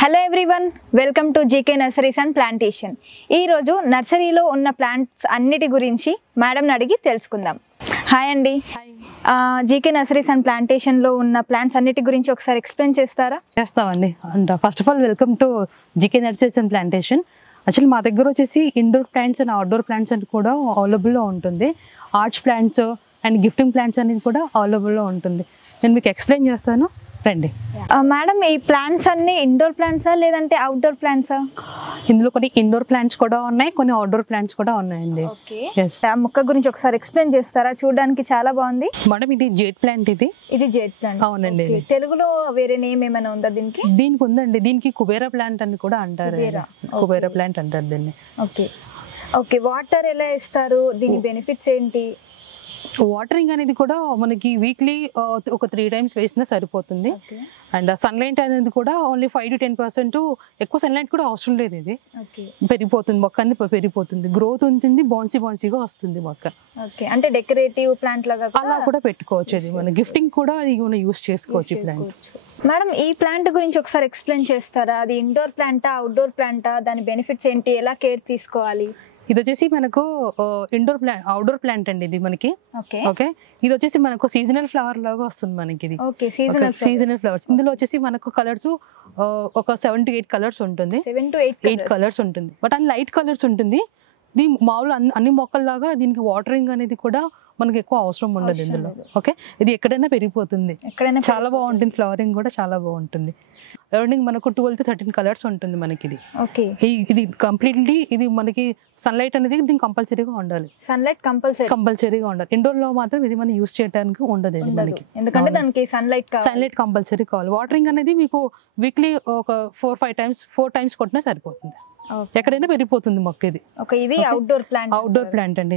Hello everyone, welcome to GK nurseries and plantation. ఈరోజు నర్సరీలో ఉన్న ప్లాంట్స్ అన్నిటి గురించి మేడంని అడిగి తెలుసుకుందాం. హాయ్ అండి. జీకే నర్సరీస్ అండ్ ప్లాంటేషన్లో ఉన్న ప్లాంట్స్ అన్నిటి గురించి ఒకసారి ఎక్స్ప్లెయిన్ చేస్తారా? చేస్తామండి. And first of all welcome to GK nurseries and plantation. Actually మా దగ్గర వచ్చేసి indoor plants and outdoor plants అని కూడా అవైలబుల్లో ఉంటుంది. Arch plants and gifting plants అనేది కూడా అవైలబుల్లో ఉంటుంది. నేను మీకు ఎక్స్ప్లెయిన్ చేస్తాను, రండి. మేడం, ఈ ప్లాంట్స్ అన్ని ఇండోర్ ప్లాంట్సా లేదంటే అవుట్డోర్ ప్లాంట్సా? ఇందులో కొన్ని ఇండోర్ ప్లాంట్స్ కూడా ఉన్నాయి, కొన్ని అవుట్డోర్ ప్లాంట్స్ కూడా ఉన్నాయండి. మొక్క గురించి ఒకసారి ఎక్స్ప్లెయిన్ చేస్తారా? చూడడానికి చాలా బాగుంది. మేడం, ఇది జేడ్ ప్లాంట్. ఇది జేడ్ ప్లాంట్. అవునండి. తెలుగులో వేరే నేమ్ ఏమైనా ఉందా దీనికి? దీనికి ఉందండి. దీనికి కుబేరా ప్లాంట్ అని కూడా అంటారు. కుబేరా ప్లాంట్ అంటారు దీన్ని. ఓకే. వాటర్ ఎలా ఇస్తారు? దీని బెనిఫిట్స్ ఏంటి? వాటరింగ్ అనేది కూడా మనకి వీక్లీ ఒక 3 times వేసినా సరిపోతుంది. అండ్ సన్లైట్ అనేది కూడా ఓన్లీ 5 to 10%. ఎక్కువ సన్లైట్ కూడా అవసరం లేదు. ఇది పెరిగిపోతుంది, మొక్క అనేది పెరిగిపోతుంది, గ్రోత్ ఉంటుంది, బౌన్సీగా వస్తుంది మొక్క. అంటే డెకరేటివ్ ప్లాంట్ లాగా అలా కూడా పెట్టుకోవచ్చు. ఇది మన గిఫ్టింగ్ కూడా యూస్ చేసుకోవచ్చు ఈ ప్లాంట్. మేడం, ఈ ప్లాంట్ గురించి ఒకసారి ఎక్స్ప్లెయిన్ చేస్తారా? అది ఇండోర్ ప్లాంటా అవుట్డోర్ ప్లాంటా? దాని బెనిఫిట్స్ ఏంటి? ఎలా కేర్ తీసుకోవాలి? ఇది వచ్చేసి మనకు ఇండోర్ ప్లాంట్, అవుట్డోర్ ప్లాంట్ అండి. ఇది మనకి ఓకే. ఇది వచ్చేసి మనకు సీజనల్ ఫ్లవర్ లాగా వస్తుంది మనకి. ఇది సీజనల్ ఫ్లవర్స్. ఇందులో వచ్చేసి మనకు కలర్స్ ఒక 7 to 8 కలర్స్ ఉంటుంది. 8 కలర్స్ ఉంటుంది. బట్ అన్ని లైట్ కలర్స్ ఉంటుంది. దీని మామూలు అన్ని మొక్కల్లాగా దీనికి వాటరింగ్ అనేది కూడా మనకి ఎక్కువ అవసరం ఉండదు ఇందులో. ఓకే. ఇది ఎక్కడైనా పెరిగిపోతుంది, చాలా బాగుంటుంది. ఫ్లవరింగ్ కూడా చాలా బాగుంటుంది. ఎర్నింగ్ మనకు 12 to 13 కలర్స్ ఉంటుంది మనకి. ఇది కంప్లీట్లీ ఇది మనకి సన్లైట్ అనేది దీనికి కంపల్సరీగా ఉండాలి. సన్లైట్ కంపల్సరీగా ఉండాలి. ఇండోర్ లో మాత్రం ఇది మనం యూస్ చేయడానికి ఉండదు ఇది మనకి, ఎందుకంటే దానికి సన్లైట్ కంపల్సరీ కావాలి. వాటరింగ్ అనేది మీకు వీక్లీ ఒక 4 times కొట్టినా సరిపోతుంది. ఎక్కడైనా పెరిగిపోతుంది మొక్క. ఇది అవుట్డోర్ ప్లాంట్ అండి.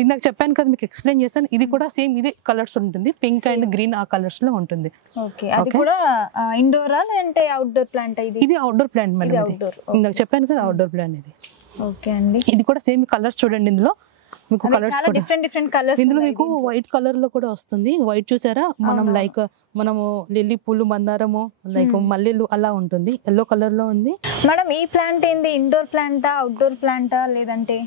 ఇది నాకు చెప్పాను కదా, మీకు ఎక్స్ప్లెయిన్ చేస్తాను. ఇది కూడా సేమ్ ఇదే కలర్స్ ఉంటుంది, పింక్ అండ్ గ్రీన్ ఆ కలర్స్ లో ఉంటుంది. ఇండోరా లేదంటే అవుట్డోర్ ప్లాంట్? ఇది అవుట్డోర్ ప్లాంట్ మేడం. నాకు చెప్పాను కదా, అవుట్డోర్ ప్లాంట్ ఇది. ఓకే అండి. ఇది కూడా సేమ్ కలర్స్ చూడండి. ఇందులో మీకు కలర్స్ డిఫరెంట్ కలర్స్. ఇందులో మీకు వైట్ కలర్ లో కూడా వస్తుంది. వైట్ చూసారా? మనము లిల్లీ పూలు, మందారము, లైక్ మల్లెలు అలా ఉంటుంది. ఎల్లో కలర్ లో ఉంది. మేడం, ఈ ప్లాంట్ ఏంది? ఇండోర్ ప్లాంటా అవుట్డోర్ ప్లాంటా లేదంటే?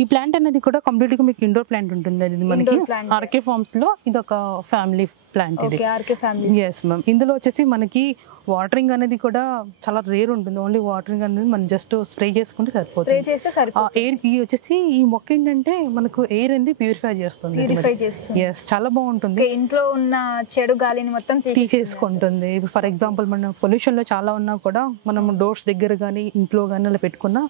ఈ ప్లాంట్ అనేది కూడా కంప్లీట్ గా మీకు ఇండోర్ ప్లాంట్ ఉంటుంది. అది మనకి ఆర్కే ఫార్మ్స్ లో ఇది ఒక ఫ్యామిలీ ప్లాంట్. ఇది ఎస్ మ్యామ్. ఇందులో వచ్చేసి మనకి వాటరింగ్ అనేది కూడా చాలా రేర్ ఉంటుంది. ఓన్లీ వాటరింగ్ అనేది మనం జస్ట్ స్ప్రే చేసుకుంటే సరిపోతుంది. ఎయిర్ వచ్చేసి ఈ మొక్క ఏంటంటే మనకు ఎయిర్ అనేది ప్యూరిఫై చేస్తుంది. ఎస్, చాలా బాగుంటుంది. ఇంట్లో ఉన్న చెడు గాలిని మొత్తం తీసేసుకుంటుంది. ఫర్ ఎగ్జాంపుల్ మన పొల్యూషన్ లో చాలా ఉన్నా కూడా మనం డోర్స్ దగ్గర కానీ ఇంట్లో కానీ అలా పెట్టుకున్నా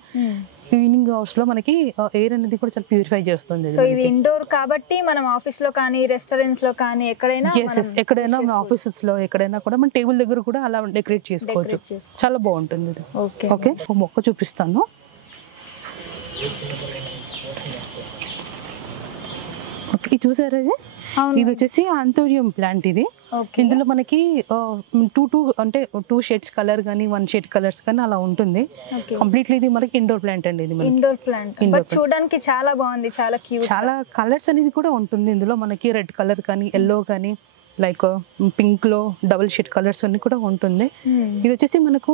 ఈవినింగ్ అవర్స్ లో మనకి ఎయిర్ అనేది కూడా చాలా ప్యూరిఫై చేస్తుంది. సో ఇది ఇండోర్ కాబట్టి మనం ఆఫీస్ లో కానీ రెస్టారెంట్స్ లో కానీ ఎక్కడైనా మన ఆఫీసెస్ లో ఎక్కడైనా కూడా మన టేబుల్ దగ్గర కూడా అలా డెకరేట్ చేసుకోవచ్చు. చాలా బాగుంటుంది ఇది. ఓకే, ఒక మొక్క చూపిస్తాను. ఓకే, చూసారా? ఇది వచ్చేసి ఆంథోరియం ప్లాంట్. ఇది ఇందులో మనకి 2 shades కలర్ కానీ 1 shade కలర్స్ కానీ అలా ఉంటుంది. కంప్లీట్లీ ఇది మనకి ఇండోర్ ప్లాంట్ అండి. ఇది ఇండోర్ ప్లాంట్ చూడడానికి చాలా బాగుంది, చాలా క్యూట్. చాలా కలర్స్ అనేది కూడా ఉంటుంది ఇందులో. మనకి రెడ్ కలర్ కానీ, ఎల్లో కానీ, లైక్ పింక్ లో డబుల్ షేడ్ కలర్స్ అన్ని కూడా ఉంటుంది. ఇది వచ్చేసి మనకు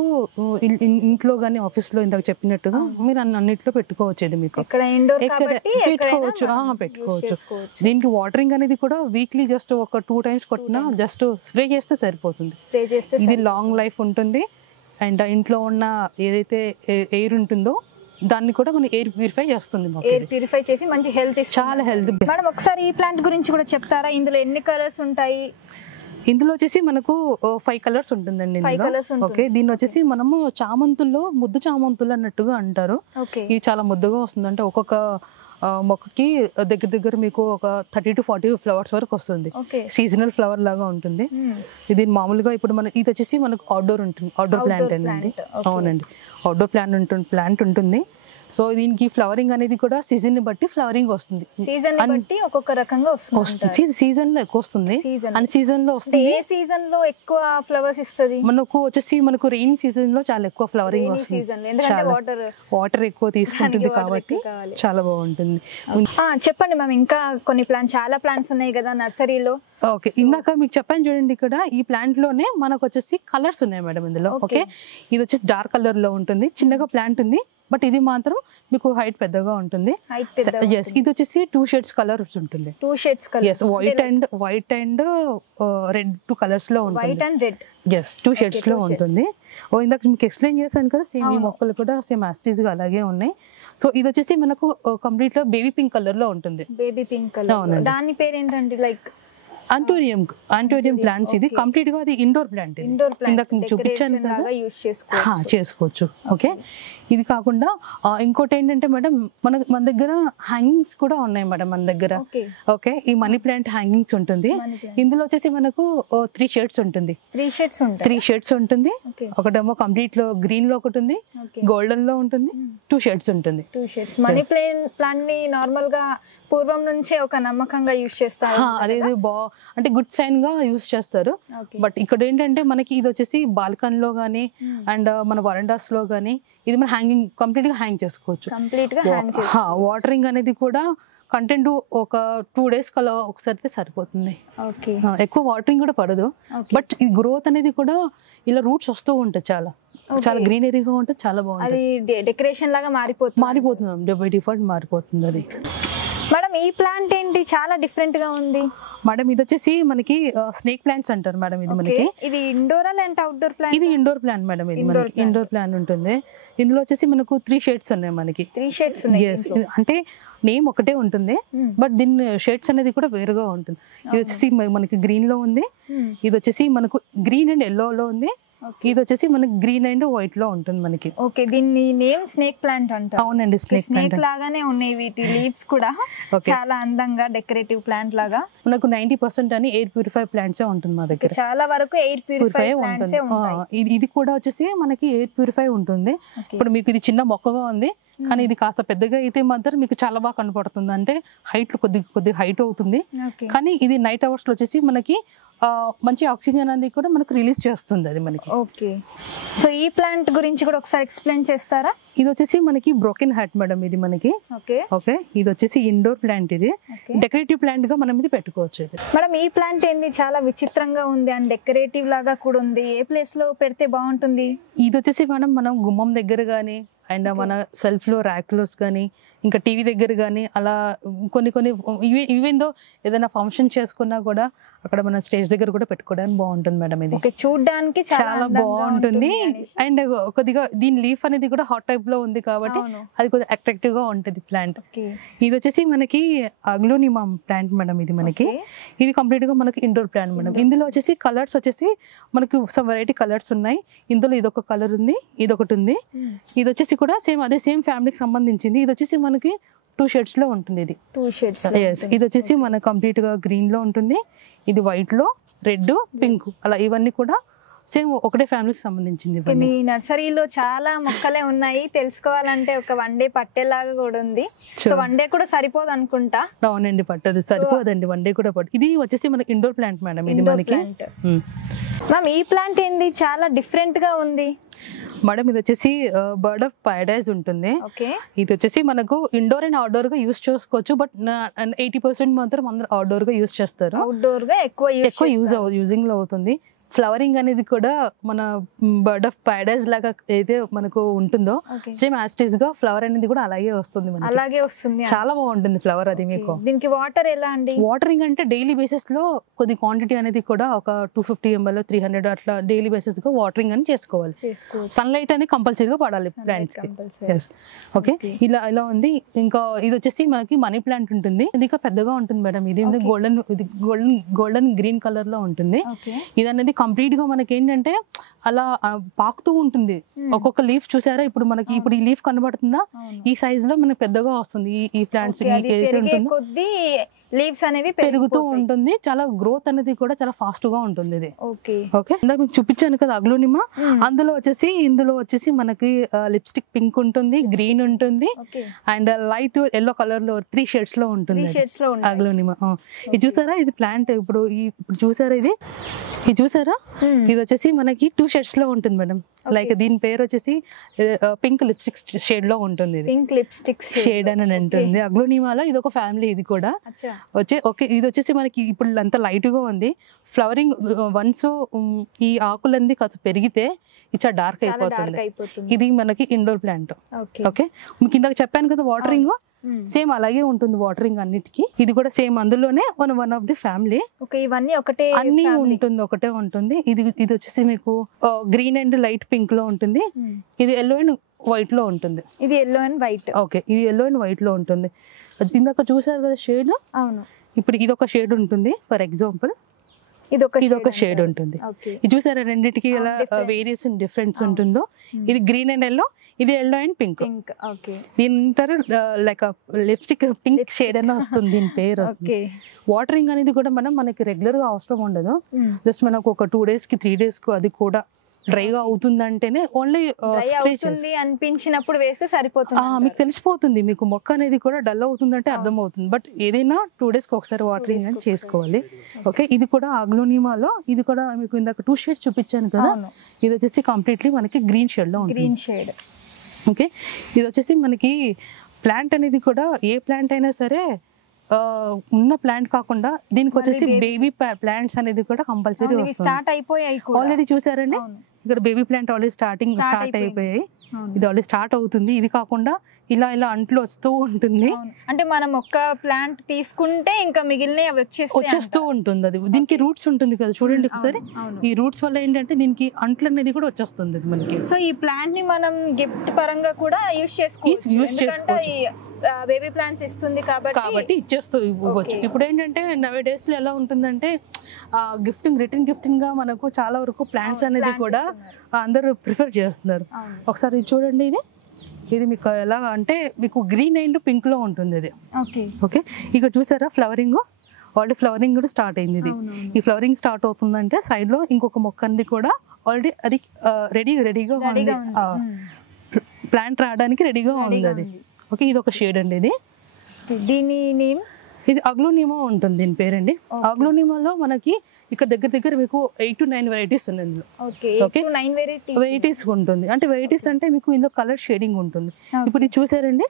ఇంట్లో గానీ ఆఫీస్ లో ఇందాక చెప్పినట్టుగా మీరు అన్నిట్లో పెట్టుకోవచ్చు. ఇది మీకు పెట్టుకోవచ్చు. దీనికి వాటరింగ్ అనేది కూడా వీక్లీ జస్ట్ ఒక 2 times కొట్టినా జస్ట్ స్ప్రే చేస్తే సరిపోతుంది. ఇది లాంగ్ లైఫ్ ఉంటుంది. అండ్ ఇంట్లో ఉన్న ఏదైతే ఎయిర్ ఉంటుందో దాన్ని కూడా మన ఎయిర్ ప్యూరిఫై చేస్తుంది. ఎయిర్ ప్యూరిఫై చేసి మంచి హెల్త్, చాలా హెల్త్. మేడం, ఒకసారి ఈ ప్లాంట్ గురించి కూడా చెప్తారా? ఇందులో ఎన్ని కలర్స్ ఉంటాయి? ఇందులో వచ్చేసి మనకు 5 కలర్స్ ఉంటుందండి. ఓకే, దీన్ని వచ్చేసి మనము చామంతుల్లో ముద్దు చామంతులు అన్నట్టుగా అంటారు. ఇది చాలా ముద్దుగా వస్తుంది. అంటే ఒక్కొక్క మొక్కకి దగ్గర మీకు ఒక 30 to 40 ఫ్లవర్స్ వరకు వస్తుంది. సీజనల్ ఫ్లవర్ లాగా ఉంటుంది. ఇది మామూలుగా ఇప్పుడు ఇది వచ్చేసి మనకు అవుట్డోర్ ఉంటుంది. అవుట్డోర్ ప్లాంట్ అండి. అవునండి, అవుట్డోర్ ప్లాంట్ ఉంటుంది. సో దీనికి ఫ్లవరింగ్ అనేది కూడా సీజన్ ని బట్టి ఫ్లవరింగ్ వస్తుంది. సీజన్ ని బట్టి ఒక్కొక్క రకంగా వస్తుంది. సీజన్ లో ఎక్కువ వస్తుంది, అన్ సీజన్ లో వస్తుంది. ఏ సీజన్ లో ఎక్కువ ఫ్లవర్స్ ఇస్తుంది? మనకు వచ్చేసి మనకు రెయిన్ సీజన్ లో చాలా ఎక్కువ ఫ్లవరింగ్ వస్తుంది. వాటర్ ఎక్కువ తీసుకుంటుంది కాబట్టి చాలా బాగుంటుంది. చెప్పండి మ్యామ్, ఇంకా కొన్ని చాలా ప్లాంట్స్ ఉన్నాయి కదా నర్సరీలో. ఓకే, ఇందాక మీకు చెప్పాను చూడండి, ఇక్కడ ఈ ప్లాంట్ లోనే మనకు వచ్చేసి కలర్స్ ఉన్నాయి మేడం ఇందులో. ఓకే, ఇది వచ్చేసి డార్క్ కలర్ లో ఉంటుంది, చిన్నగా ప్లాంట్ ఉంది, బట్ ఇది మాత్రం మీకు హైట్ పెద్దగా ఉంటుంది. ఇది వచ్చేసి 2 షేడ్స్ కలర్స్ ఉంటుంది. 2 shades colours, white and red 2 colours లో ఉంటుంది. వైట్ అండ్ రెడ్, 2 షేడ్స్ లో ఉంటుంది. ఇందాక మీకు ఎక్స్ప్లెయిన్ చేశాను కదా, సేమ్ ఈ మొక్కలు కూడా సేమ్ యాస్టీస్ గా అలాగే ఉన్నాయి. సో ఇది వచ్చేసి మనకు కంప్లీట్ గా బేబీ పింక్ కలర్ లో ఉంటుంది. బేబీ పింక్ కలర్, దాని పేరు ఏంటంటే లైక్ ఆంటోరియం ప్లాంట్స్. ఇది కంప్లీట్ గా అది ఇండోర్ ప్లాంట్. ఇందాక చూపించాను కదా, చేసుకోవచ్చు. ఓకే, ఇది కాకుండా ఇంకోటి ఏంటంటే మేడం, మన దగ్గర హ్యాంగింగ్స్ కూడా ఉన్నాయి మేడం మన దగ్గర. ఓకే, ఈ మనీ ప్లాంట్ హ్యాంగింగ్స్ ఉంటుంది. ఇందులో వచ్చేసి మనకు 3 షేడ్స్ ఉంటుంది. 3 షేడ్స్ ఉంటుంది. ఒకటేమో కంప్లీట్ లో గ్రీన్ లో ఒకటి ఉంది, గోల్డెన్ లో ఉంటుంది, 2 షేడ్స్ ఉంటుంది. మనీ ప్లాంట్ ని నార్మల్ గా పూర్వం నుంచే ఒక నమ్మకంగా యూజ్ చేస్తారు. అదేది అంటే గుడ్ సైన్ గా యూజ్ చేస్తారు. బట్ ఇక్కడ ఏంటంటే మనకి ఇది వచ్చేసి బాల్కన్ లో గానీ అండ్ మన వరండాస్ లో గానీ ఇది మన హ్యాంగింగ్ కంప్లీట్ గా హ్యాంగ్ చేసుకోవచ్చు. వాటరింగ్ అనేది కూడా కంటెంట్ ఒక 2 days కలా ఒకసారి సరిపోతుంది. ఎక్కువ వాటరింగ్ కూడా పడదు. బట్ ఈ గ్రోత్ అనేది కూడా ఇలా రూట్స్ వస్తూ ఉంటాయి, చాలా గ్రీనరీగా ఉంటుంది, చాలా బాగుంటుంది. డెకరేషన్ లాగా మారిపోతుంది, బై డిఫాల్ట్ మారిపోతుంది అది. మేడం ఈ ప్లాంట్ ఏంటి చాలా డిఫరెంట్ గా ఉంది? మేడం ఇది వచ్చేసి మనకి స్నేక్ ప్లాంట్స్ అంటారు మేడం. ఇది మనకి ఇది ఇండోర్ అండ్ అవుట్డోర్ ప్లాంట్? ఇది ఇండోర్ ప్లాంట్ మేడం. ఇది మనకి ఇండోర్ ప్లాంట్ ఉంటుంది. ఇందులో వచ్చేసి మనకు 3 షేడ్స్ ఉన్నాయి మనకి. 3 షేడ్స్ ఉన్నాయి. అంటే నేమ్ ఒకటే ఉంటుంది, బట్ దీని షేడ్స్ అనేది కూడా వేరుగా ఉంటుంది. ఇది వచ్చేసి మనకి గ్రీన్ లో ఉంది, ఇది వచ్చేసి మనకు గ్రీన్ అండ్ ఎల్లో లో ఉంది, ఇది వచ్చేసి మనకి గ్రీన్ అండ్ వైట్ లో ఉంటుంది మనకి. ఓకే, దీని నేమ్ స్నేక్ ప్లాంట్ అంటారు. అవునండి, స్నేక్ లాగానే ఉన్నాయి వీటి లీవ్స్ కూడా చాలా అందంగా డెకరేటివ్ ప్లాంట్ లాగా. మనకు 90% అని ఎయిర్ ప్యూరిఫై ప్లాంట్స్ ఉంటుంది మా దగ్గర. చాలా వరకు ఎయిర్ ప్యూరిఫై ఉంటుంది. ఇది కూడా వచ్చేసి మనకి ఎయిర్ ప్యూరిఫై ఉంటుంది. ఇప్పుడు మీకు ఇది చిన్న మొక్కగా ఉంది, కానీ ఇది కాస్త పెద్దగా అయితే మాత్రం మీకు చాలా బాగా కనపడుతుంది. అంటే హైట్ కొద్దిగా హైట్ అవుతుంది, కానీ ఇది నైట్ అవర్స్ లో వచ్చేసి మనకి మంచి ఆక్సిజన్ అనేది కూడా మనకు రిలీజ్ చేస్తుంది అది మనకి. ఓకే, సో ఈ ప్లాంట్ గురించి కూడా ఒకసారి ఎక్స్ప్లెయిన్ చేస్తారా? ఇది వచ్చేసి మనకి బ్రోకెన్ హార్ట్ మేడం. ఇది మనకి ఓకే, ఇది వచ్చేసి ఇండోర్ ప్లాంట్. ఇది డెకరేటివ్ ప్లాంట్ గా మనం ఇది పెట్టుకోవచ్చు. ఇది మేడం ఈ ప్లాంట్ ఏంది చాలా విచిత్రంగా ఉంది అండ్ డెకరేటివ్ లాగా కూడా ఉంది. ఏ ప్లేస్ లో పెడితే బాగుంటుంది? ఇది వచ్చేసి మనం గుమ్మం దగ్గర గానీ అండ్ మన సెల్ఫ్ లో ర్యాక్ లోస్ కానీ ఇంకా టీవీ దగ్గర కానీ అలా కొన్ని ఈవెన్ దో ఏదైనా ఫంక్షన్ చేసుకున్నా కూడా అక్కడ మన స్టేజ్ దగ్గర కూడా పెట్టుకోవడానికి బాగుంటుంది మేడం. ఇది చూడడానికి చాలా బాగుంటుంది. అండ్ కొద్దిగా దీని లీఫ్ అనేది కూడా హాట్ టైప్ లో ఉంది కాబట్టి అది కొద్దిగా అట్రాక్టివ్ గా ఉంటుంది ప్లాంట్. ఇది వచ్చేసి మనకి అగ్లోనిమా ప్లాంట్ మేడం. ఇది మనకి ఇది కంప్లీట్ గా మనకి ఇండోర్ ప్లాంట్ మేడం. ఇందులో వచ్చేసి కలర్స్ వచ్చేసి మనకి సమ్ వెరైటీ కలర్స్ ఉన్నాయి. ఇందులో ఇదొక కలర్ ఉంది, ఇదొకటి ఉంది. ఇది వచ్చేసి కూడా సేమ్ ఫ్యామిలీకి సంబంధించింది. ఇది వచ్చేసి మనకి 2 షేడ్స్ లో ఉంటుంది. ఇది 2 షేడ్స్. ఇది వచ్చేసి మన కంప్లీట్ గా గ్రీన్ లో ఉంటుంది, ఇది వైట్ లో, రెడ్, పింక్ అలా ఇవన్నీ కూడా సేమ్ ఒకటే ఫ్యామిలీకి సంబంధించింది. మీ నర్సరీలో చాలా మొక్కలే ఉన్నాయి, తెలుసుకోవాలంటే ఒక 1 day పట్టేలాగా కూడా ఉంది. సో 1 day కూడా సరిపోదు అనుకుంటా. అవునండి, పట్టదు, సరిపోదండి, 1 day కూడా పట్టు. ఇది వచ్చేసి మనకి ఇండోర్ ప్లాంట్ మేడం. ఇది మనకి మ్యామ్ ఈ ప్లాంట్ ఏంది చాలా డిఫరెంట్ గా ఉంది మేడం. ఇది వచ్చేసి బర్డ్ ఆఫ్ పారడైజ్ ఉంటుంది. ఇది వచ్చేసి మనకు ఇండోర్ అండ్ అవుట్డోర్ గా యూజ్ చేసుకోవచ్చు, బట్ 80% మాత్రం అందరూ అవుట్డోర్ గా యూజ్ చేస్తారు. అవుట్డోర్ గా ఎక్కువ యూజింగ్ లో అవుతుంది. ఫ్లవరింగ్ అనేది కూడా మన బర్డ్ ఆఫ్ పారడైజ్ లాగా అయితే మనకు ఉంటుందో సేమ్ యాస్టీస్ గా ఫ్లవర్ అనేది కూడా అలాగే వస్తుంది. చాలా బాగుంటుంది ఫ్లవర్ అది. మీకు దీనికి వాటర్ ఎలా అండి? వాటరింగ్ అంటే డైలీ బేసిస్ లో కొద్ది క్వాంటిటీ అనేది కూడా ఒక 250 ml 300 అట్లా డైలీ బేసిస్ గా వాటరింగ్ అని చేసుకోవాలి. సన్లైట్ అనేది కంపల్సరీగా పడాలి ప్లాంట్స్ కి. ఓకే, ఇలా ఉంది. ఇంకా ఇది వచ్చేసి మనకి మనీ ప్లాంట్ ఉంటుంది. ఇది ఇంకా పెద్దగా ఉంటుంది మేడం. ఇది గోల్డెన్ గ్రీన్ కలర్ లో ఉంటుంది. ఇది అనేది కంప్లీట్ గా మనకి ఏంటంటే అలా పాకుతూ ఉంటుంది. ఒక్కొక్క లీఫ్ చూసారా, ఇప్పుడు మనకి ఇప్పుడు ఈ లీఫ్ కనబడుతుందా, ఈ సైజ్ లో మనకి పెద్దగా వస్తుంది ఈ ప్లాంట్స్. లీవ్స్ అనేవి పెరుగుతూ ఉంటుంది, చాలా గ్రోత్ అనేది కూడా చాలా ఫాస్ట్ గా ఉంటుంది ఇది. ఓకే, ఇందాక మీకు చూపించాను కదా అగ్లోనిమా, ఇందులో వచ్చేసి మనకి లిప్స్టిక్ పింక్ ఉంటుంది, గ్రీన్ ఉంటుంది, అండ్ లైట్ ఎల్లో కలర్ లో 3 షేడ్స్ లో ఉంటుంది అగ్లోనిమా. ఇది చూసారా, ఇది ప్లాంట్ ఇప్పుడు చూసారా, ఇది చూసారా, ఇది వచ్చేసి మనకి 2 షేడ్స్ లో ఉంటుంది మేడం. లైక్ దీని పేరు వచ్చేసి పింక్ లిప్స్టిక్ షేడ్ లో ఉంటుంది. పింక్ లిప్స్టిక్ షేడ్ అని ఉంటుంది అగ్లోనిమాలో. ఇది ఒక ఫ్యామిలీ, ఇది కూడా ఇది వచ్చేసి మనకి ఇప్పుడు అంత లైట్ గా ఉంది. ఫ్లవరింగ్ వన్స్ ఈ ఆకులన్నీ కాస్త పెరిగితే ఇచ్చా డార్క్ అయిపోతుంది. ఇది మనకి ఇండోర్ ప్లాంట్. ఓకే, మీకు ఇందాక చెప్పాను కదా వాటరింగ్, సేమ్ అలాగే ఉంటుంది వాటరింగ్ అన్నిటికీ. ఇది కూడా సేమ్ అందులోనే వన్ ఆఫ్ ది ఫ్యామిలీ. ఇవన్నీ ఒకటే అన్ని ఉంటుంది, ఒకటే ఉంటుంది. ఇది వచ్చేసి మీకు గ్రీన్ అండ్ లైట్ పింక్ లో ఉంటుంది. ఇది ఎల్లో అండ్ వైట్ లో ఉంటుంది. ఇది ఎల్లో అండ్ వైట్. ఓకే, ఇది ఎల్లో అండ్ వైట్ లో ఉంటుంది. ఇందాక చూసారు కదా షేడ్. అవును, ఇప్పుడు ఇది ఒక షేడ్ ఉంటుంది. ఫర్ ఎగ్జాంపుల్ ఇది ఒక షేడ్ ఉంటుంది. ఇది చూసారా రెండింటికి ఎలా వేరియేషన్ డిఫరెన్స్ ఉంటుందో. ఇది గ్రీన్ అండ్ ఎల్లో, ఇది ఎల్లో అండ్ పింక్. దీని లైక్ లిప్స్టిక్ పింక్ షేడ్ అన్న వస్తుంది దీని పేరు. వాటరింగ్ అనేది కూడా మనకి రెగ్యులర్ గా అవసరం ఉండదు. జస్ట్ మనకు ఒక 2 days కి 3 days కు అది కూడా డ్రైగా అవుతుందంటేనే ఓన్లీ అనిపించినప్పుడు వేస్తే సరిపోతుంది. మీకు తెలిసిపోతుంది, మీకు మొక్క అనేది కూడా డల్ అవుతుందంటే అర్థం అవుతుంది. బట్ ఏదైనా 2 days కి ఒకసారి వాటరింగ్ అని చేసుకోవాలి. ఓకే, ఇది కూడా అగ్లోనిమాలో, ఇది కూడా మీకు ఇందాక 2 షేడ్స్ చూపించాను కదా. ఇది వచ్చేసి కంప్లీట్లీ మనకి గ్రీన్ షేడ్ లో ఉంటుంది. Green shade. ఓకే, ఇది వచ్చేసి మనకి ప్లాంట్ అనేది కూడా ఏ ప్లాంట్ అయినా సరే ఉన్న ప్లాంట్ కాకుండా దీనికి వచ్చేసి బేబీ ప్లాంట్స్ అనేది కూడా కంపల్సరీ వస్తుంది. ఆల్రెడీ చూసారండి, ఇక్కడ బేబీ ప్లాంట్ ఆల్రెడీ స్టార్ట్ అయిపోయాయి. ఇది ఆల్రెడీ స్టార్ట్ అవుతుంది. ఇది కాకుండా ఇలా అంట్లు వస్తూ ఉంటుంది. అంటే మనం ఒక్క ప్లాంట్ తీసుకుంటే ఇంకా మిగిలిన వచ్చేస్తూ ఉంటుంది. అది దీనికి రూట్స్ ఉంటుంది కదా, చూడండి ఒకసారి. ఈ రూట్స్ వల్ల ఏంటంటే దీనికి అంట్లు అనేది కూడా వచ్చేస్తుంది మనకి. సో ఈ ప్లాంట్ ని మనం గిఫ్ట్ పరంగా కూడా యూజ్ చేసుకోవచ్చు. బేబీ ప్లాంట్స్ ఇస్తుంది కాబట్టి ఇచ్చేస్తూ ఇవ్వచ్చు. ఇప్పుడు ఏంటంటే నవే డేస్ లో ఎలా ఉంటుందంటే రిటర్న్ గిఫ్టింగ్ గా మనకు చాలా వరకు ప్లాంట్స్ అనేది కూడా అందరూ ప్రిఫర్ చేస్తున్నారు. ఒకసారి చూడండి, ఇది మీకు ఎలా అంటే మీకు గ్రీన్ అండ్ పింక్ లో ఉంటుంది ఇది. ఓకే, ఇక చూసారా ఫ్లవరింగ్, ఆల్రెడీ ఫ్లవరింగ్ కూడా స్టార్ట్ అయింది. ఇది ఈ ఫ్లవరింగ్ స్టార్ట్ అవుతుందంటే సైడ్ లో ఇంకొక మొక్క అనేది కూడా ఆల్రెడీ అది రెడీగా ఉంది, ప్లాంట్ రావడానికి రెడీగా ఉంది అది. ఓకే, ఇది ఒక షేడ్ అండి. దీని నేమ్ ఇది అగ్లోనిమా ఉంటుంది దీని పేరండి. అగ్లోనిమాలో మనకి ఇక్కడ దగ్గర మీకు 8 to 9 వెరైటీస్ ఉన్నాయి ఇందులో. ఓకే, 9 వెరైటీస్ ఉంటుంది. అంటే వెరైటీస్ అంటే మీకు ఇందులో కలర్ షేడింగ్ ఉంటుంది. ఇప్పుడు ఇది చూసారండి,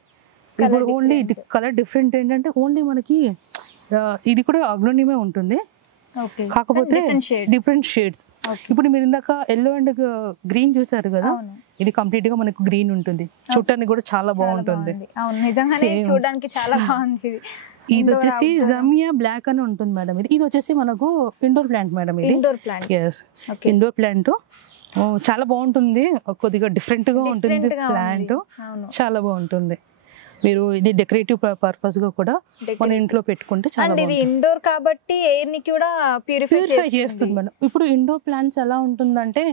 ఇప్పుడు ఓన్లీ కలర్ డిఫరెంట్ ఏంటంటే ఓన్లీ మనకి ఇది కూడా అగ్లోనిమే ఉంటుంది, కాకపోతే డిఫరెంట్ షేడ్స్. ఇప్పుడు మీరు ఇందాక ఎల్లో అండ్ గ్రీన్ చూసారు కదా, ఇది కంప్లీట్ గా మనకు గ్రీన్ ఉంటుంది. చూడటానికి కూడా చాలా బాగుంటుంది. ఇది వచ్చేసి జమియా బ్లాక్ అని ఉంటుంది మేడం. ఇది వచ్చేసి మనకు ఇండోర్ ప్లాంట్ మేడం. ఇది ఇండోర్ ప్లాంట్ చాలా బాగుంటుంది, కొద్దిగా డిఫరెంట్ గా ఉంటుంది ప్లాంట్, చాలా బాగుంటుంది. మీరు ఇది డెకరేటివ్ పర్పస్ గా కూడా మన ఇంట్లో పెట్టుకుంటే చాలా బాగుంటుంది. ఇండోర్ కాబట్టి ఎయిర్ ని కూడా ప్యూరిఫై చేస్తుంది మేడం. ఇప్పుడు ఇండోర్ ప్లాంట్స్ ఎలా ఉంటుందంటే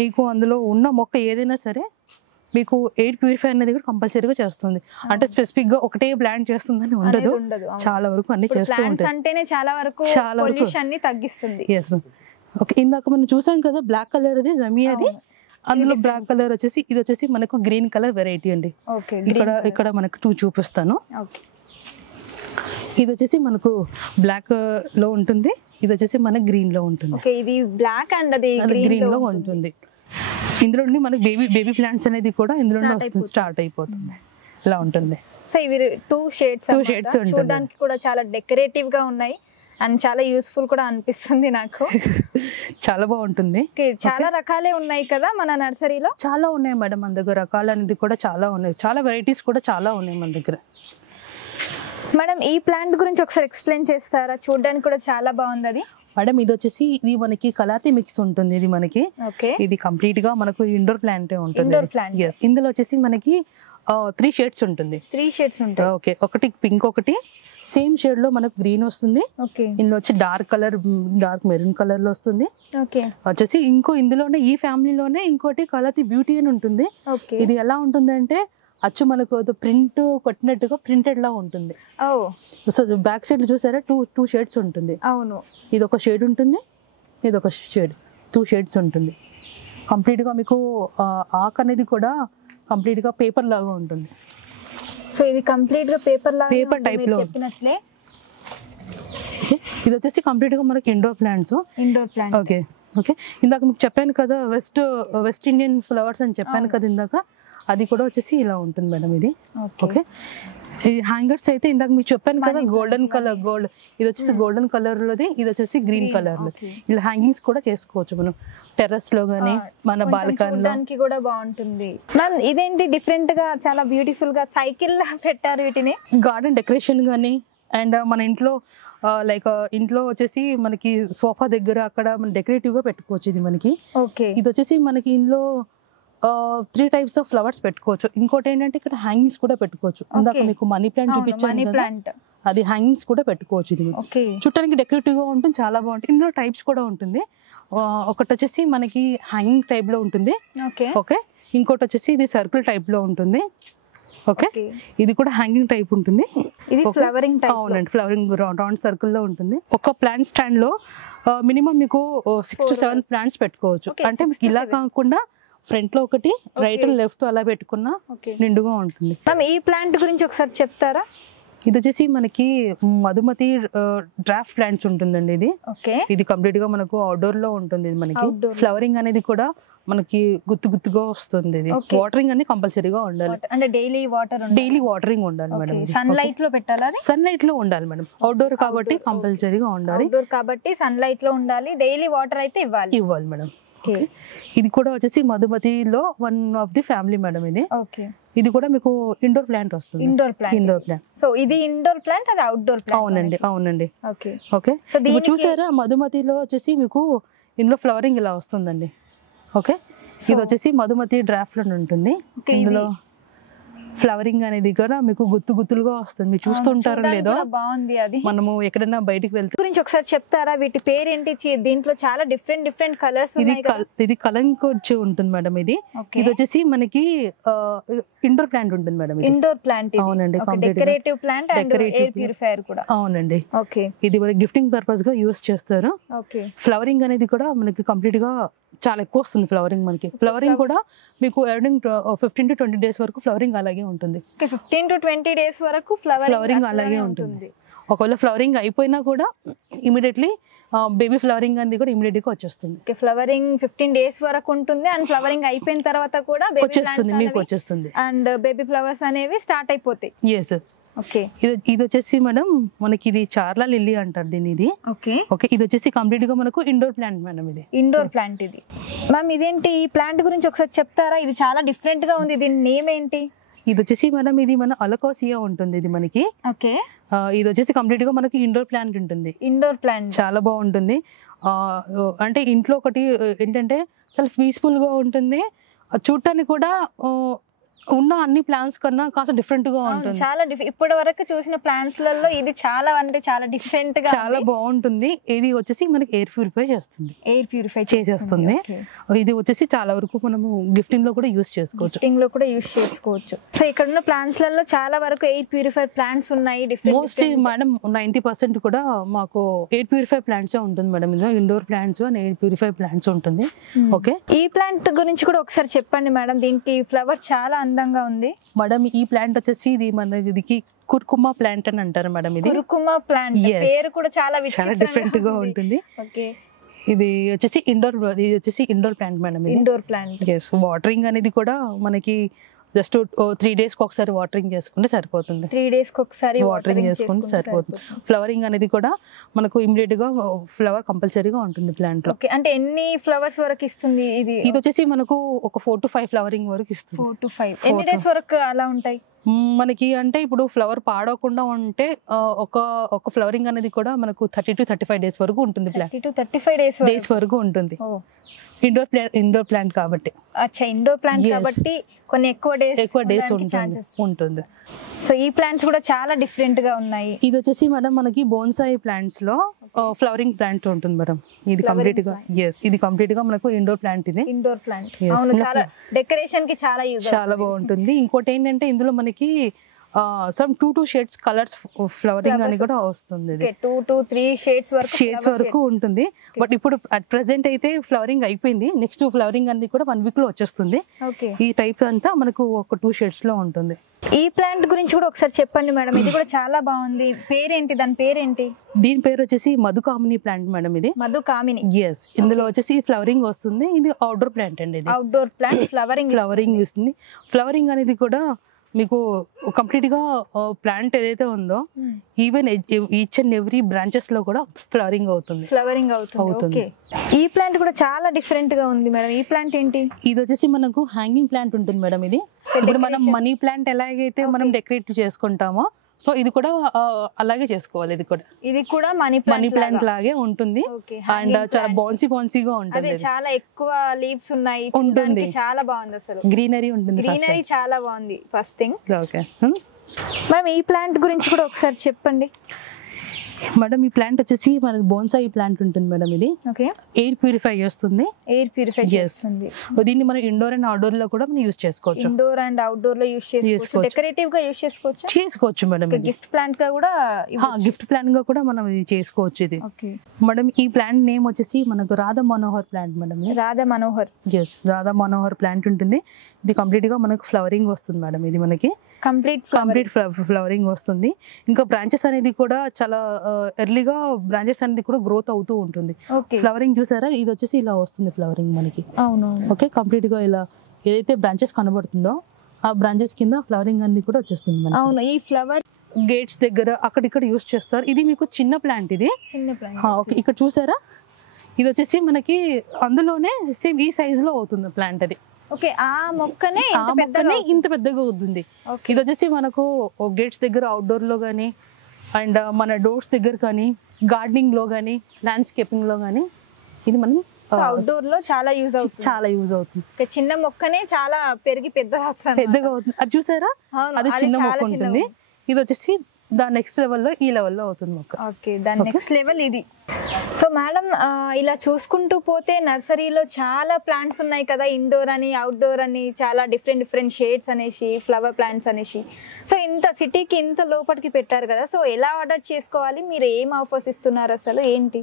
మీకు అందులో ఉన్న మొక్క ఏదైనా సరే మీకు ఎయిర్ ప్యూరిఫై అనేది కూడా కంపల్సరీగా చేస్తుంది. అంటే స్పెసిఫిక్ గా ఒకటే ప్లాంట్ చేస్తుందని ఉండదు, చాలా వరకు అన్ని చేస్తూ ఉంటుంది. అంటేనే చాలా వరకు పొల్యూషన్ ని తగ్గిస్తుంది. ఓకే, ఇందాక మనం చూసాం కదా బ్లాక్ కలర్ అది జమియాది, అందులో బ్లాక్ కలర్ వచ్చేసి ఇది వచ్చేసి మనకు గ్రీన్ కలర్ వెరైటీ అండి. ఇక్కడ మనకు 2 చూపిస్తాను. ఇది వచ్చేసి మనకు బ్లాక్ లో ఉంటుంది, ఇది వచ్చేసి మనకు గ్రీన్ లో ఉంటుంది. ఇది బ్లాక్ అండ్ అది గ్రీన్ లో ఉంటుంది. ఇందులో మనకి బేబీ ప్లాంట్స్ అనేది కూడా ఇందులో వస్తుంది, స్టార్ట్ అయిపోతుంది, ఇలా ఉంటుంది. సో ఇవి 2 షేడ్స్ చూడడానికి కూడా చాలా డెకరేటివ్ గా ఉన్నాయి అండ్ చాలా యూస్ఫుల్ కూడా అనిపిస్తుంది నాకు. చాలా బాగుంటుంది. చాలా రకాలే ఉన్నాయి కదా మన నర్సరీలో? చాలా ఉన్నాయి మేడం మన దగ్గర, రకాలు అనేది కూడా చాలా ఉన్నాయి, చాలా వెరైటీస్ కూడా చాలా ఉన్నాయి మన దగ్గర. మేడం ఈ ప్లాంట్ గురించి ఒకసారి ఎక్స్ప్లెయిన్ చేస్తారా? చూడడానికి కూడా చాలా బాగుంది అది. మేడం ఇది వచ్చేసి ఇది మనకి కలాతి మిక్స్ ఉంటుంది. ఇది మనకి ఇది కంప్లీట్ గా మనకు ఇండోర్ ప్లాంటే ఉంటుంది. ఇందులో వచ్చేసి మనకి 3 షేడ్స్ ఉంటుంది. 3 షేడ్స్ ఉంటాయి. ఓకే, ఒకటి పింక్, ఒకటి సేమ్ షేడ్ లో మనకు గ్రీన్ వస్తుంది. ఓకే, ఇందులో వచ్చి డార్క్ మెరూన్ కలర్ లో వస్తుంది. ఓకే, వచ్చేసి ఇందులోనే ఈ ఫ్యామిలీలోనే ఇంకోటి కలర్ ది బ్యూటీ అని ఉంటుంది. ఓకే, ఇది ఎలా ఉంటుంది అంటే అచ్చు మనకు ప్రింట్ కొట్టినట్టుగా ప్రింటెడ్ లా ఉంటుంది. సో బ్యాక్ సైడ్ చూసారా టూ షేడ్స్ ఉంటుంది. అవును, ఇది ఒక షేడ్ ఉంటుంది, ఇది ఒక షేడ్, 2 షేడ్స్ ఉంటుంది. కంప్లీట్ గా మీకు ఆక్ అనేది కూడా కంప్లీట్ గా పేపర్ లాగా ఉంటుంది. సో ఇది కంప్లీట్ గా పేపర్ టైప్ లో చెప్పినట్లే. ఇది వచ్చేసి కంప్లీట్ గా మనకి ఇండోర్ ప్లాంట్స్. Okay, okay. ఇందాక మీకు చెప్పాను కదా వెస్ట్ ఇండియన్ ఫ్లవర్స్ అని చెప్పాను కదా ఇందాక, అది కూడా వచ్చేసి ఇలా ఉంటుంది మేడం. ఇది ఓకే. ఈ హ్యాంగర్స్ అయితే ఇందాక మీకు చెప్పాను కదా గోల్డెన్ కలర్, ఇది వచ్చేసి గోల్డెన్ కలర్ లోది, ఇది వచ్చేసి గ్రీన్ కలర్ లో. ఇలా హ్యాంగింగ్స్ కూడా చేసుకోవచ్చు మనం టెర్రస్ లో గానీ మన బాల్కనీ కూడా బాగుంటుంది. మ్యామ్ ఇదేంటి డిఫరెంట్ గా చాలా బ్యూటిఫుల్ గా సైకిల్ పెట్టారు వీటిని. గార్డెన్ డెకరేషన్ గానీ అండ్ మన ఇంట్లో లైక్ ఇంట్లో వచ్చేసి మనకి సోఫా దగ్గర అక్కడ మనం డెకరేటివ్ గా పెట్టుకోవచ్చు. ఇది మనకి ఓకే. ఇది వచ్చేసి మనకి ఇంట్లో 3 టైప్స్ ఆఫ్ ఫ్లవర్స్ పెట్టుకోవచ్చు. ఇంకోటి ఏంటంటే ఇక్కడ హ్యాంగింగ్స్ కూడా పెట్టుకోవచ్చు. ఇందాక మీకు మనీ ప్లాంట్ చూపించాను కదా, అది హ్యాంగింగ్స్ కూడా పెట్టుకోవచ్చు. ఇది చుట్టానికి డెకరేటివ్ గా ఉంటుంది, చాలా బాగుంటుంది. ఇందులో టైప్స్ కూడా ఉంటుంది. ఒకటి వచ్చేసి మనకి హ్యాంగింగ్ టైప్ లో ఉంటుంది. ఓకే, ఇంకోటి వచ్చేసి ఇది సర్కిల్ టైప్ లో ఉంటుంది. ఓకే, ఇది కూడా హ్యాంగింగ్ టైప్ ఉంటుంది. అవునండి, ఫ్లవరింగ్ రౌండ్ సర్కిల్ లో ఉంటుంది. ఒక ప్లాంట్ స్టాండ్ లో మినిమం మీకు 6 to 7 ప్లాంట్స్ పెట్టుకోవచ్చు. అంటే మీకు ఇలా కాకుండా ఫ్రంట్ లో ఒకటి, రైట్ అండ్ లెఫ్ట్ అలా పెట్టుకున్నా నిండుగా ఉంటుంది. ఈ ప్లాంట్ గురించి ఒకసారి చెప్తారా? ఇది వచ్చేసి మనకి మధుమతి డ్రాఫ్ట్ ప్లాంట్స్ ఉంటుందండి. ఇది కంప్లీట్ గా మనకు అవుట్డోర్ లో ఉంటుంది. ఇది మనకి ఫ్లవరింగ్ అనేది కూడా మనకి గుత్తుగా వస్తుంది. ఇది వాటరింగ్ అనేది కంపల్సరీగా ఉండాలి. అంటే డైలీ వాటరింగ్ ఉండాలి మేడం. సన్ లైట్ లో పెట్టాలి, సన్ లైట్ లో ఉండాలి మేడం. అవుట్డోర్ కాబట్టి కంపల్సరీగా ఉండాలి. కాబట్టి సన్ లైట్ లో ఉండాలి. డైలీ వాటర్ అయితే ఇవ్వాలి మేడం. ఇది కూడా వచ్చేసి మధుమతిలో one of the family madam. ఇది కూడా మీకు ఇండోర్ ప్లాంట్ వస్తుంది. Indoor plant. సో ఇది ఇండోర్ ప్లాంట్, అది అవుట్డోర్ ప్లాంట్. అవునండి. ఓకే, చూసారా మధుమతిలో వచ్చేసి మీకు ఇందులో ఫ్లవరింగ్ ఇలా వస్తుందండి. ఓకే, ఇది వచ్చేసి మధుమతి డ్రాఫ్ట్ లో ఉంటుంది. ఇందులో ఫ్లవరింగ్ అనేది కూడా మీకు గుత్తులుగా వస్తుంది. మీరు చూస్తుంటారో లేదో, బాగుంది. అది మనము ఎక్కడైనా బయటికి వెళ్తే గురించి ఒకసారి చెప్తారా? వీటి పేరేంటి? దీంట్లో చాలా డిఫరెంట్ కలర్స్ ఉన్నాయి. ఇది కలంకి వచ్చి ఉంటుంది మేడం. ఇది వచ్చేసి మనకి ఇండోర్ ప్లాంట్ ఉంటుంది మేడం. Indoor plant. అవునండి, decorative plant and air purifier కూడా. అవునండి. ఓకే, ఇది గిఫ్టింగ్ పర్పస్ గా యూస్ చేస్తారు. ఫ్లవరింగ్ అనేది కూడా మనకి కంప్లీట్ గా చాలా ఎక్కువ వస్తుంది. ఫ్లవరింగ్ కూడా మీకు 15 to 20 days వరకు ఫ్లవరింగ్ అలాగే ఉంటుంది. 15 to 20 days వరకు ఫ్లవరింగ్ అలాగే ఉంటుంది. ఒకవేళ ఫ్లవరింగ్ అయిపోయినా కూడా ఇమీడియట్లీ బేబీ ఫ్లవరింగ్ అనేది కూడా ఇమీడియట్ గా వచ్చేస్తుంది. ఫ్లవరింగ్ 15 days వరకు ఉంటుంది అండ్ ఫ్లవరింగ్ అయిపోయిన తర్వాత కూడా వచ్చేస్తుంది అండ్ బేబీ ఫ్లవర్స్ అనేవి స్టార్ట్ అయిపోతాయి. ఓకే, ఇది వచ్చేసి మేడం మనకి ఇది చార్లా లిల్లీ అంటారు దీన్ని. ఇది ఓకే, ఇది వచ్చేసి కంప్లీట్ గా మనకు ఇండోర్ ప్లాంట్ మేడం. ఇది ఇండోర్ ప్లాంట్. ఇది మ్యామ్ ఇదేంటి? ఈ ప్లాంట్ గురించి ఒకసారి చెప్తారా? ఇది చాలా డిఫరెంట్ గా ఉంది. దీని నేమ్ ఏంటి? ఇది వచ్చేసి మేడం ఇది మన అలకోసియా ఉంటుంది. ఇది మనకి ఓకే, ఇది వచ్చేసి కంప్లీట్ గా మనకి ఇండోర్ ప్లాంట్ ఉంటుంది. ఇండోర్ ప్లాంట్ చాలా బాగుంటుంది. అంటే ఇంట్లో ఒకటి ఏంటంటే చాలా పీస్ఫుల్ గా ఉంటుంది. చూడటానికి కూడా ఉన్న అన్ని ప్లాంట్స్ కన్నా కాస్త డిఫరెంట్ గా ఉంటుంది. చాలా ఇప్పటి వరకు చూసిన ప్లాంట్స్ లలో ఇది చాలా డిఫరెంట్ గా చాలా బాగుంటుంది. ఇది వచ్చేసి మనకి ఎయిర్ ప్యూరిఫై చేసేస్తుంది. ఇది వచ్చేసి చాలా వరకు మనము గిఫ్టింగ్ లో కూడా యూస్ చేసుకోవచ్చు. సో ఇక్కడ ఉన్న ప్లాంట్స్ లలో చాలా వరకు ఎయిర్ ప్యూరిఫై ప్లాంట్స్ ఉన్నాయి. మోస్ట్లీ మేడం 90% కూడా మాకు ఎయిర్ ప్యూరిఫై ప్లాంట్స్ ఉంటుంది madam. Indoor plants and air purify plants ఉంటుంది. ఓకే, ఈ ప్లాంట్ గురించి కూడా ఒకసారి చెప్పండి మేడం. దీనికి ఫ్లవర్ చాలా అందంగా ఉంది మేడం. ఈ ప్లాంట్ వచ్చేసి ఇది మనకి కుర్కుమా ప్లాంట్ అని అంటారు మేడం. ఇది కుర్కుమా ప్లాంట్ పేరు కూడా చాలా డిఫరెంట్ గా ఉంటుంది. ఇది వచ్చేసి indoor plant madam. Indoor plant. Watering అనేది కూడా మనకి జస్ట్ 3 days ఒకసారి వాటరింగ్ చేసుకుంటే సరిపోతుంది. 3 days ఒకసారి వాటరింగ్ చేసుకుంటే సరిపోతుంది. ఫ్లవరింగ్ అనేది కూడా మనకు ఇమిడియట్ గా ఫ్లవర్ కంపల్సరీగా ఉంటుంది ప్లాంట్ లో. అంటే ఎన్ని ఫ్లవర్స్ వరకు ఇస్తుంది ఇది? ఇది వచ్చేసి మనకు ఒక 4 to 5 ఫ్లవరింగ్ వరకు ఇస్తుంది. 4 to 5 ఎన్ని డేస్ వరకు అలా ఉంటాయి మనకి? అంటే ఇప్పుడు ఫ్లవర్ పాడవకుండా ఉంటే ఒక ఫ్లవరింగ్ అనేది కూడా మనకు 30 to 35 days వరకు ఉంటుంది. 30 to 35 days వరకు ఉంటుంది. ఇండోర్ ప్లాంట్ కాబట్టి. అచ్చా, ఇండోర్ ప్లాంట్ కాబట్టి కొన్ని ఎక్కువ డేస్ ఉంటుంది. సో ఈ ప్లాంట్స్ కూడా చాలా డిఫరెంట్ గా ఉన్నాయి. ఇది వచ్చేసి మేడం మనకి బోన్సాయి ప్లాంట్స్ లో ఫ్లవరింగ్ ప్లాంట్ ఉంటుంది మేడం. ఇది కంప్లీట్ గా ఇది కంప్లీట్ గా మనకు ఇండోర్ ప్లాంట్. ఇది ఇండోర్ ప్లాంట్ చాలా డెకరేషన్ కి చాలా బాగుంటుంది. ఇంకోటి ఏంటంటే ఇందులో మనకి some 2 to shades colours flowering అని కూడా వస్తుంది. 2 to 3 షేడ్స్ వరకు ఉంటుంది. బట్ ఇప్పుడు అట్ ప్రెసెంట్ అయితే ఫ్లవరింగ్ అయిపోయింది. నెక్స్ట్ ఫ్లవరింగ్ అనేది కూడా 1 week లో వచ్చేస్తుంది. ఈ టైప్ అంతా మనకు ఒక 2 షేడ్స్ లో ఉంటుంది. ఈ ప్లాంట్ గురించి కూడా ఒకసారి చెప్పండి మేడం. ఇది కూడా చాలా బాగుంది. పేరేంటి, దాని పేరేంటి? దీని పేరు వచ్చేసి మధుకామిని ప్లాంట్ మేడం. ఇది మధుకామిని. ఇందులో వచ్చేసి ఫ్లవరింగ్ వస్తుంది. ఇది అవుట్డోర్ ప్లాంట్ అండి. ఇది అవుట్డోర్ ప్లాంట్ ఫ్లవరింగ్ ఇస్తుంది. ఫ్లవరింగ్ అనేది కూడా మీకు కంప్లీట్ గా ప్లాంట్ ఏదైతే ఉందో even each and every branches లో కూడా ఫ్లవరింగ్ అవుతుంది. ఈ ప్లాంట్ కూడా చాలా డిఫరెంట్ గా ఉంది మేడం. ఈ ప్లాంట్ ఏంటి? ఇది వచ్చేసి మనకు హ్యాంగింగ్ ప్లాంట్ ఉంటుంది మేడం. ఇది ఇప్పుడు మనం మనీ ప్లాంట్ ఎలాగైతే మనం డెకరేట్ చేసుకుంటామో సో ఇది కూడా అలాగే చేసుకోవాలి. ఇది కూడా మనీ ప్లాంట్ లాగే ఉంటుంది. అండ్ చాలా బౌన్సీగా ఉంటుంది. చాలా ఎక్కువ లీవ్స్ ఉన్నాయి, చాలా బాగుంది. అసలు గ్రీనరీ ఉంటుంది. గ్రీనరీ చాలా బాగుంది. ఫస్ట్ థింగ్ మేడం, ఈ ప్లాంట్ గురించి కూడా ఒకసారి చెప్పండి మేడం. ఈ ప్లాంట్ వచ్చేసి మనకి బోన్సాయి ప్లాంట్ ఉంటుంది మేడం. ఇది ఎయిర్ ప్యూరిఫై చేస్తుంది. దీన్ని మనం ఇండోర్ అండ్ అవుట్డోర్ లో కూడా మనం యూస్ చేసుకోవచ్చు. ఇండోర్ అండ్ అవుట్డోర్ లో యూస్ చేసుకోవచ్చు. డెకరేటివ్ గా యూస్ చేసుకోవచ్చు మేడం. గిఫ్ట్ ప్లాంట్ గా కూడా మనం ఇది చేసుకోవచ్చు. ఇది మేడం ఈ ప్లాంట్ నేమ్ వచ్చేసి మనకు Radha Manohar plant madam. Radha Manohar plant ఉంటుంది. ఇది కంప్లీట్ గా మనకు ఫ్లవరింగ్ వస్తుంది మేడం. ఇది మనకి కంప్లీట్ ఫ్లవరింగ్ వస్తుంది. ఇంకా బ్రాంచెస్ అనేది కూడా చాలా ఎర్లీగా బ్రాంచెస్ అనేది కూడా గ్రోత్ అవుతూ ఉంటుంది. ఫ్లవరింగ్ చూసారా, ఇది వచ్చేసి ఇలా వస్తుంది ఫ్లవరింగ్ మనకి. ఓకే, కంప్లీట్ గా ఇలా ఏదైతే బ్రాంచెస్ కనబడుతుందో ఆ బ్రాంచెస్ కింద ఫ్లవరింగ్ అనేది కూడా వచ్చేస్తుంది. అవును, ఈ ఫ్లవర్ గేట్స్ దగ్గర అక్కడిక్కడ యూస్ చేస్తారు. ఇది మీకు చిన్న ప్లాంట్. ఇది ఓకే, ఇక్కడ చూసారా, ఇది వచ్చేసి మనకి అందులోనే సేమ్ ఈ సైజ్ లో అవుతుంది ప్లాంట్. అది ఆ మొక్కనే ఇంత పెద్దగా అవుతుంది. ఇది వచ్చేసి మనకు గేట్స్ దగ్గర అవుట్డోర్ లో గానీ అండ్ మన డోర్స్ దగ్గర కానీ గార్డెనింగ్ లో గానీ ల్యాండ్స్కేపింగ్ లో గానీ ఇది మనం అవుట్డోర్ లో చాలా యూజ్ అవుతుంది. చిన్న మొక్కనే చాలా పెరిగి పెద్దగా అవుతుంది. అది చూసారా, అది చిన్న మొక్క ఉంటుంది. ఇది వచ్చేసి దాని నెక్స్ట్ లెవెల్లో ఈ లెవెల్లో అవుతుంది మొక్క. దాని నెక్స్ట్ లెవెల్ ఇది. సో మేడం, ఇలా చూసుకుంటూ పోతే నర్సరీలో చాలా ప్లాంట్స్ ఉన్నాయి కదా, ఇండోర్ అని అవుట్డోర్ అని చాలా డిఫరెంట్ షేడ్స్ అనేసి ఫ్లవర్ ప్లాంట్స్ అనేసి. సో ఇంత సిటీకి ఇంత లోపలికి పెట్టారు కదా, సో ఎలా ఆర్డర్ చేసుకోవాలి, మీరు ఏం ఆఫర్స్ ఇస్తున్నారు, అసలు ఏంటి?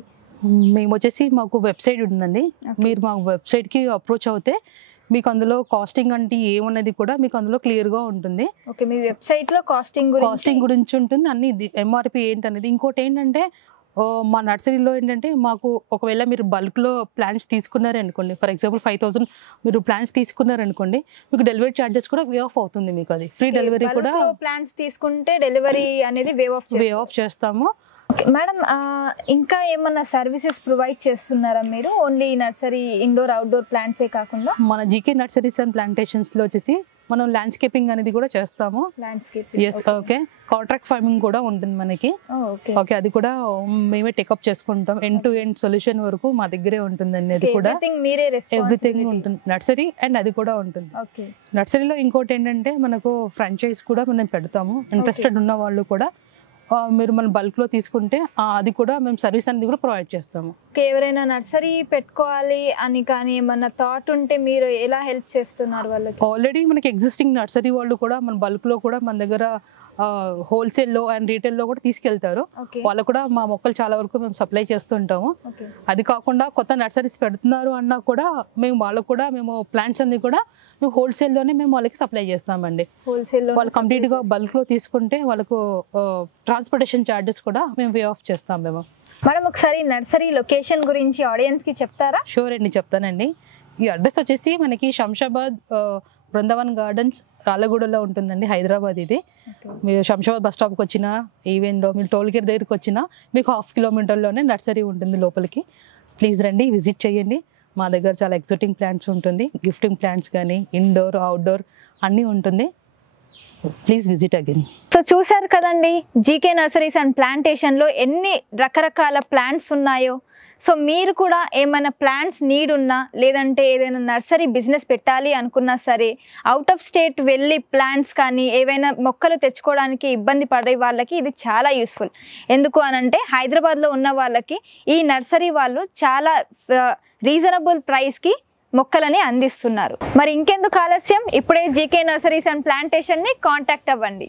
మేము వచ్చేసి మాకు వెబ్సైట్ ఉందండి. మీరు మా వెబ్సైట్ కి అప్రోచ్ అవుతే మీకు అందులో కాస్టింగ్ అంటే ఏమన్నది కూడా మీకు అందులో క్లియర్ గా ఉంటుంది. మీ వెబ్సైట్ లో కాస్టింగ్ గురించి ఉంటుంది, అన్ని ఎంఆర్పి ఏంటనేది. ఇంకోటి ఏంటంటే మా నర్సరీలో ఏంటంటే మాకు ఒకవేళ మీరు బల్క్ లో ప్లాంట్స్ తీసుకున్నారనుకోండి, ఫర్ ఎగ్జాంపుల్ 5000 మీరు ప్లాంట్స్ తీసుకున్నారనుకోండి, మీకు డెలివరీ చార్జెస్ కూడా వే ఆఫ్ అవుతుంది. మీకు అది ఫ్రీ డెలివరీ కూడా. ప్లాంట్స్ తీసుకుంటే డెలివరీ అనేది వే ఆఫ్ చేస్తాము. మేడం, ఇంకా ఏమన్నా సర్వీసెస్ ప్రొవైడ్ చేస్తున్నారా మీరు? ఓన్లీ నర్సరీ ఇండోర్ అవుట్డోర్ ప్లాంట్సే కాకుండా మన జీకే నర్సరీస్ అండ్ ప్లాంటేషన్స్ లో వచ్చేసి మనం ల్యాండ్స్కేపింగ్ అనేది కూడా చేస్తాము. కాంట్రాక్ట్ ఫార్మింగ్ కూడా ఉంటుంది మనకి. ఓకే, అది కూడా మేమే టేకప్ చేసుకుంటాం. ఎండ్ టు ఎండ్ సొల్యూషన్ వరకు మా దగ్గరే ఉంటుంది అనేది కూడా. ఎవ్రీథింగ్ ఉంటుంది నర్సరీ అండ్ అది కూడా ఉంటుంది. నర్సరీలో ఇంకోటి ఏంటంటే మనకు ఫ్రాంచైజ్ కూడా మనం పెడతాము. ఇంట్రెస్టెడ్ ఉన్న వాళ్ళు కూడా మీరు మన బల్క్ లో తీసుకుంటే అది కూడా మేము సర్వీస్ అనేది కూడా ప్రొవైడ్ చేస్తాము. ఎవరైనా నర్సరీ పెట్టుకోవాలి అని కానీ ఏమన్నా థాట్ ఉంటే మీరు ఎలా హెల్ప్ చేస్తున్నారు వాళ్ళకి? ఆల్రెడీ మనకి ఎగ్జిస్టింగ్ నర్సరీ వాళ్ళు కూడా మన బల్క్ లో కూడా మన దగ్గర హోల్సేల్ లో అండ్ రీటైల్ లో కూడా తీసుకెళ్తారు. వాళ్ళు కూడా మా మొక్కలు చాలా వరకు మేము సప్లై చేస్తుంటాము. అది కాకుండా కొత్త నర్సరీస్ పెడుతున్నారు అన్నా కూడా మేము వాళ్ళకు కూడా మేము ప్లాంట్స్ అన్ని కూడా మేము హోల్సేల్ లోనే మేము వాళ్ళకి సప్లై చేస్తామండి. వాళ్ళు కంప్లీట్ గా బల్క్ లో తీసుకుంటే వాళ్ళకు ట్రాన్స్పోర్టేషన్ చార్జెస్ కూడా మేము వే ఆఫ్ చేస్తాం మేము. మేడం, ఒకసారి నర్సరీ లొకేషన్ గురించి ఆడియన్స్ కి చెప్తారా? షూర్ అండి, చెప్తానండి. ఈ అడ్రస్ వచ్చేసి మనకి శంషాబాద్ బృందావన్ గార్డెన్స్ రాళ్ళగూడలో ఉంటుందండి, హైదరాబాద్. ఇది మీరు శంషాబాద్ బస్ స్టాప్కి వచ్చినా ఈవెన్ దో మీరు టోల్ గేట్ దగ్గరికి వచ్చినా మీకు 1/2 కిలోమీటర్లోనే నర్సరీ ఉంటుంది లోపలికి. ప్లీజ్ రండి, విజిట్ చేయండి. మా దగ్గర చాలా ఎగ్జాటింగ్ ప్లాంట్స్ ఉంటుంది, గిఫ్టింగ్ ప్లాంట్స్ కానీ ఇండోర్ అవుట్డోర్ అన్నీ ఉంటుంది. Please visit again. సో చూసారు కదండి, జీకే నర్సరీస్ అండ్ ప్లాంటేషన్లో ఎన్ని రకరకాల ప్లాంట్స్ ఉన్నాయో. సో మీరు కూడా ఏమైనా ప్లాంట్స్ నీడ్ ఉన్నా లేదంటే ఏదైనా నర్సరీ బిజినెస్ పెట్టాలి అనుకున్నా సరే, అవుట్ ఆఫ్ స్టేట్ వెళ్ళి ప్లాంట్స్ కానీ ఏవైనా మొక్కలు తెచ్చుకోవడానికి ఇబ్బంది పడే వాళ్ళకి ఇది చాలా యూస్ఫుల్. ఎందుకు అనంటే హైదరాబాద్లో ఉన్న వాళ్ళకి ఈ నర్సరీ వాళ్ళు చాలా రీజనబుల్ ప్రైస్కి మొక్కలని అందిస్తున్నారు. మరి ఇంకెందుకు ఆలస్యం, ఇప్పుడే జీకే నర్సరీస్ అండ్ ప్లాంటేషన్ని కాంటాక్ట్ అవ్వండి.